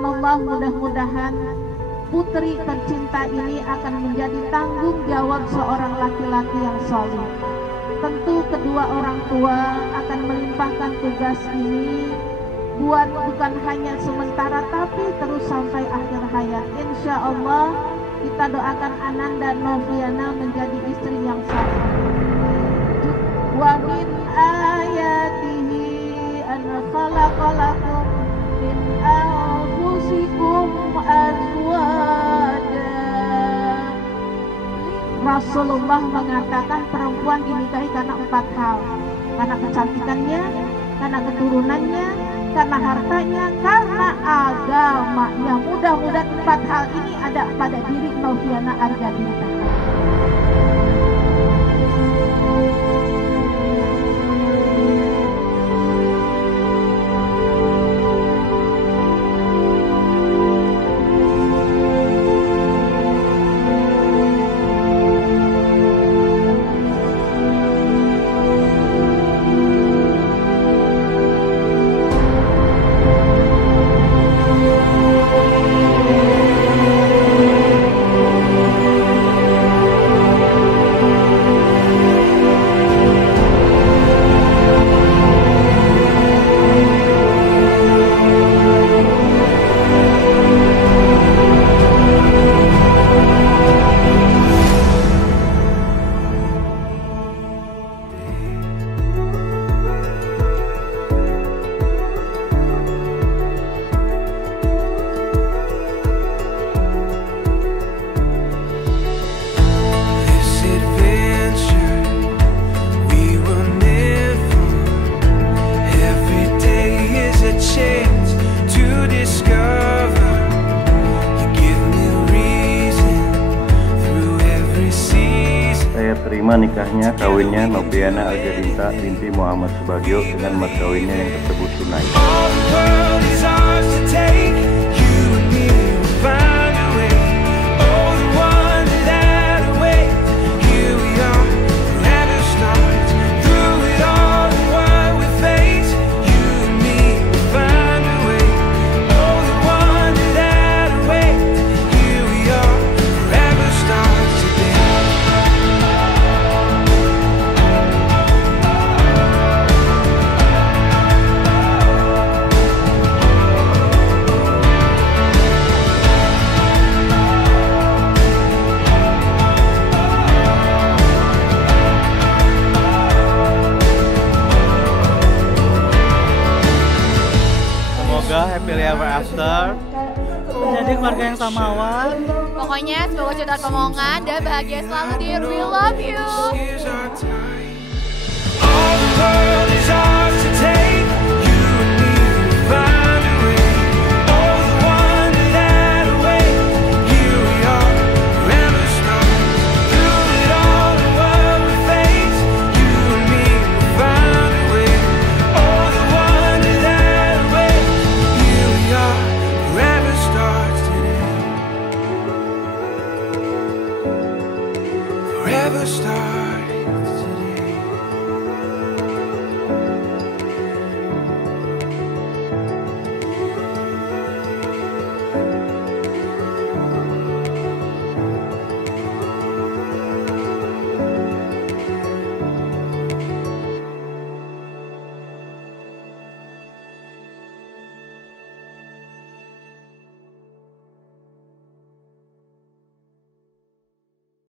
subhanallah, mudah-mudahan putri tercinta ini akan menjadi tanggung jawab seorang laki-laki yang soleh. Tentu kedua orang tua akan melimpahkan tugas ini bukan hanya sementara tapi terus sampai akhir hayat. Insya Allah kita doakan Ananda Noviana menjadi istri yang saleh. Wa min ayatihi an khalaqalakum min anfusikum azwaja. Rasulullah mengatakan perempuan dinikahi karena 4 hal. Karena kecantikannya, karena keturunannya, karena hartanya, karena agamanya. Mudah-mudahan 4 hal ini ada pada diri Noviana Argadinta. Terima nikahnya, kawinnya Noviana Argadinta binti Muhammad Subagio dengan mas kawinnya yang tersebut tunai. Happy ever after, menjadi keluarga yang samawa. Pokoknya semoga cinta pemongan dan bahagia selalu, dear. We love you. Forever stars.